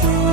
true.